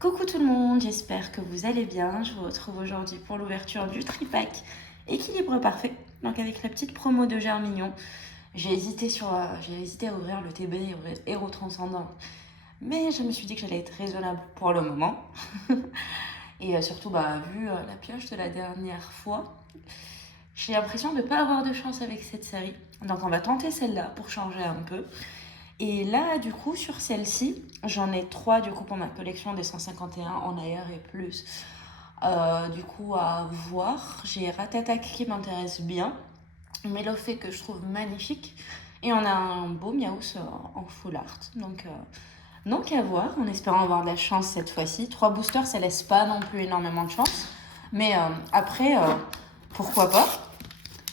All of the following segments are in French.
Coucou tout le monde, j'espère que vous allez bien. Je vous retrouve aujourd'hui pour l'ouverture du tripack équilibre parfait. Donc avec la petite promo de Germignon. J'ai hésité à ouvrir le TB Héros Transcendant. Mais je me suis dit que j'allais être raisonnable pour le moment. Et surtout, vu la pioche de la dernière fois, j'ai l'impression de ne pas avoir de chance avec cette série. Donc on va tenter celle-là pour changer un peu. Et là, du coup, sur celle-ci, j'en ai 3 du coup pour ma collection des 151 en AR et plus. Du coup, à voir, j'ai Ratatak qui m'intéresse bien, Melofé que je trouve magnifique, et on a un beau Miaus en full art. Donc à voir, en espérant avoir de la chance cette fois-ci. 3 boosters, ça laisse pas non plus énormément de chance, mais après, pourquoi pas.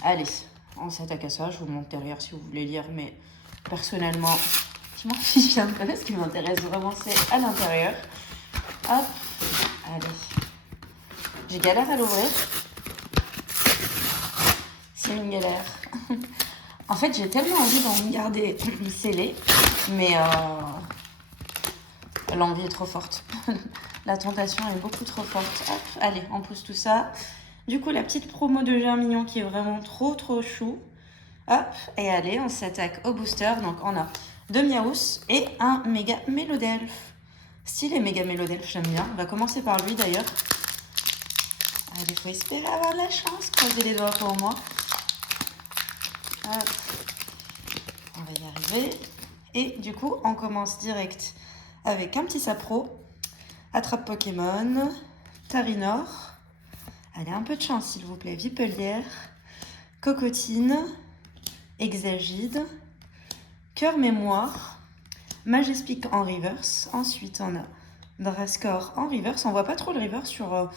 Allez, on s'attaque à ça, je vous montre derrière si vous voulez lire, mais personnellement, je m'en fiche un peu. Ce qui m'intéresse vraiment, c'est à l'intérieur. Hop, allez. J'ai galère à l'ouvrir. C'est une galère. En fait, j'ai tellement envie d'en garder scellé, mais l'envie est trop forte. La tentation est beaucoup trop forte. Hop, allez, on pousse tout ça. Du coup, la petite promo de Germignon qui est vraiment trop chou. Hop, et allez, on s'attaque au booster. Donc, on a 2 Miaus et un méga Mélodelphe. Stylé méga Mélodelphe, j'aime bien. On va commencer par lui d'ailleurs. Allez, faut espérer avoir de la chance. Croisez les doigts pour moi. Hop. On va y arriver. Et du coup, on commence direct avec un petit Sapro, Attrape Pokémon, Tarinor. Allez, un peu de chance s'il vous plaît. Vipelière, Cocotine, Exagide, Cœur Mémoire, Majespic en reverse. Ensuite, on a Drascore en reverse. On voit pas trop le reverse sur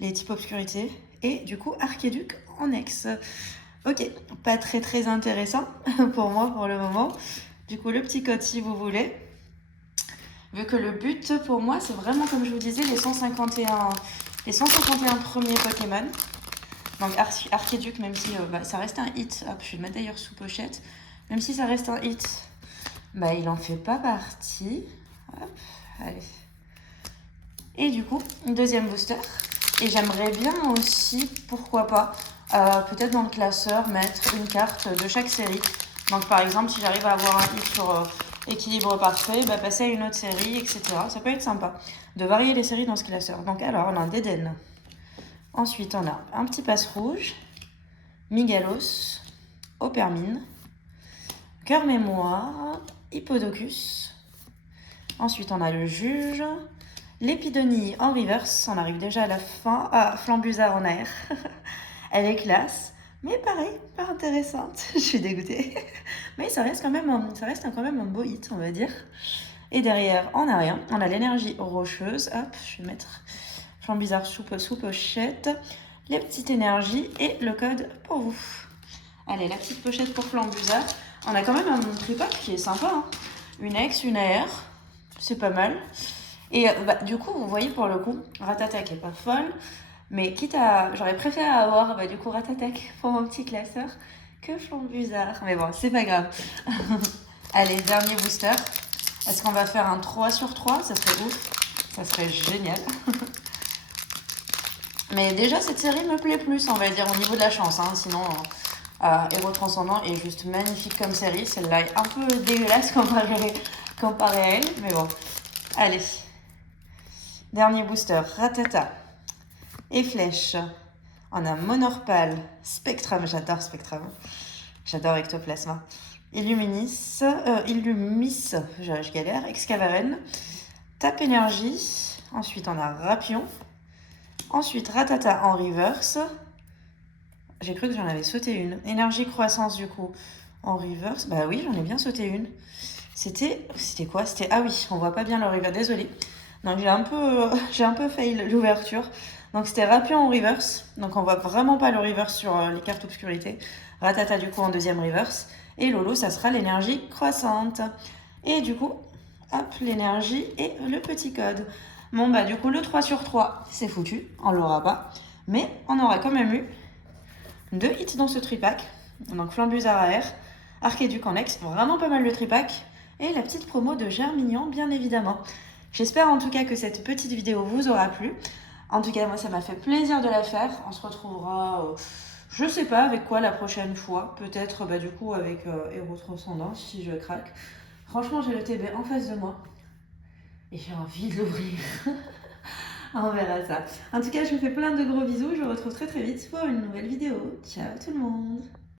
les types obscurité. Et du coup, Archéduc en ex. Ok, pas très intéressant pour moi pour le moment. Du coup, le petit code si vous voulez. Vu que le but pour moi, c'est vraiment, comme je vous disais, les 151 premiers Pokémon. Donc Archéduc, même si ça reste un hit, hop, je vais le mettre d'ailleurs sous pochette. Même si ça reste un hit, il en fait pas partie. Hop, allez. Et du coup, deuxième booster. Et j'aimerais bien aussi, pourquoi pas, peut-être dans le classeur, mettre une carte de chaque série. Donc par exemple, si j'arrive à avoir un hit sur équilibre parfait, passer à une autre série, etc. Ça peut être sympa de varier les séries dans ce classeur. Donc alors, on a Dédenne. Ensuite, on a un petit passe rouge, Migalos, Opermine, Cœur Mémoire, Hippodocus. Ensuite, on a le Juge, Lépidonie en reverse. On arrive déjà à la fin. Ah, Flambusard en air. Elle est classe, mais pareil, pas intéressante. Je suis dégoûtée. Mais ça reste quand même un beau hit, on va dire. Et derrière, on n'a rien. On a l'énergie rocheuse. Hop, je vais mettre Flambusard sous pochette. Les petites énergies et le code pour vous. Allez, la petite pochette pour Flambusard. On a quand même un tripack qui est sympa. Hein. Une ex, une AR. C'est pas mal. Et du coup, vous voyez pour le coup, Ratatak est pas folle. Mais j'aurais préféré avoir du coup Ratatak pour mon petit classeur que Flambusard. Mais bon, c'est pas grave. Allez, dernier booster. Est-ce qu'on va faire un 3 sur 3? Ça serait ouf. Ça serait génial. Mais déjà, cette série me plaît plus, on va dire, au niveau de la chance. Hein. Sinon, Héros Transcendant est juste magnifique comme série. Celle-là est un peu dégueulasse comparée à elle. Mais bon, allez. Dernier booster, Ratata et Flèche. On a Monorpal, Spectrum, j'adore Spectrum. J'adore Ectoplasma. Illumis, je galère, Excavaren, Tape Énergie. Ensuite, on a Rapion. Ensuite, Ratata en reverse. J'ai cru que j'en avais sauté une. Énergie croissance, du coup, en reverse. Bah oui, j'en ai bien sauté une. C'était quoi? Ah oui, on voit pas bien le reverse, désolée. Donc j'ai un peu fail l'ouverture. Donc c'était Rapion en reverse. Donc on voit vraiment pas le reverse sur les cartes obscurité. Ratata du coup en deuxième reverse. Et Lolo, ça sera l'énergie croissante. Et du coup, hop, l'énergie et le petit code. Bon du coup le 3 sur 3, c'est foutu. On l'aura pas. Mais on aura quand même eu 2 hits dans ce tripack. Donc Flambusard AR, Archéduc en ex. Vraiment pas mal le tripack. Et la petite promo de Germignon, bien évidemment. J'espère en tout cas que cette petite vidéo vous aura plu. En tout cas, moi, ça m'a fait plaisir de la faire. On se retrouvera, je sais pas avec quoi la prochaine fois. Peut-être du coup avec Héros Transcendance si je craque. Franchement, j'ai le TB en face de moi. Et j'ai envie de l'ouvrir. On verra ça. En tout cas, je vous fais plein de gros bisous. Je vous retrouve très très vite pour une nouvelle vidéo. Ciao tout le monde!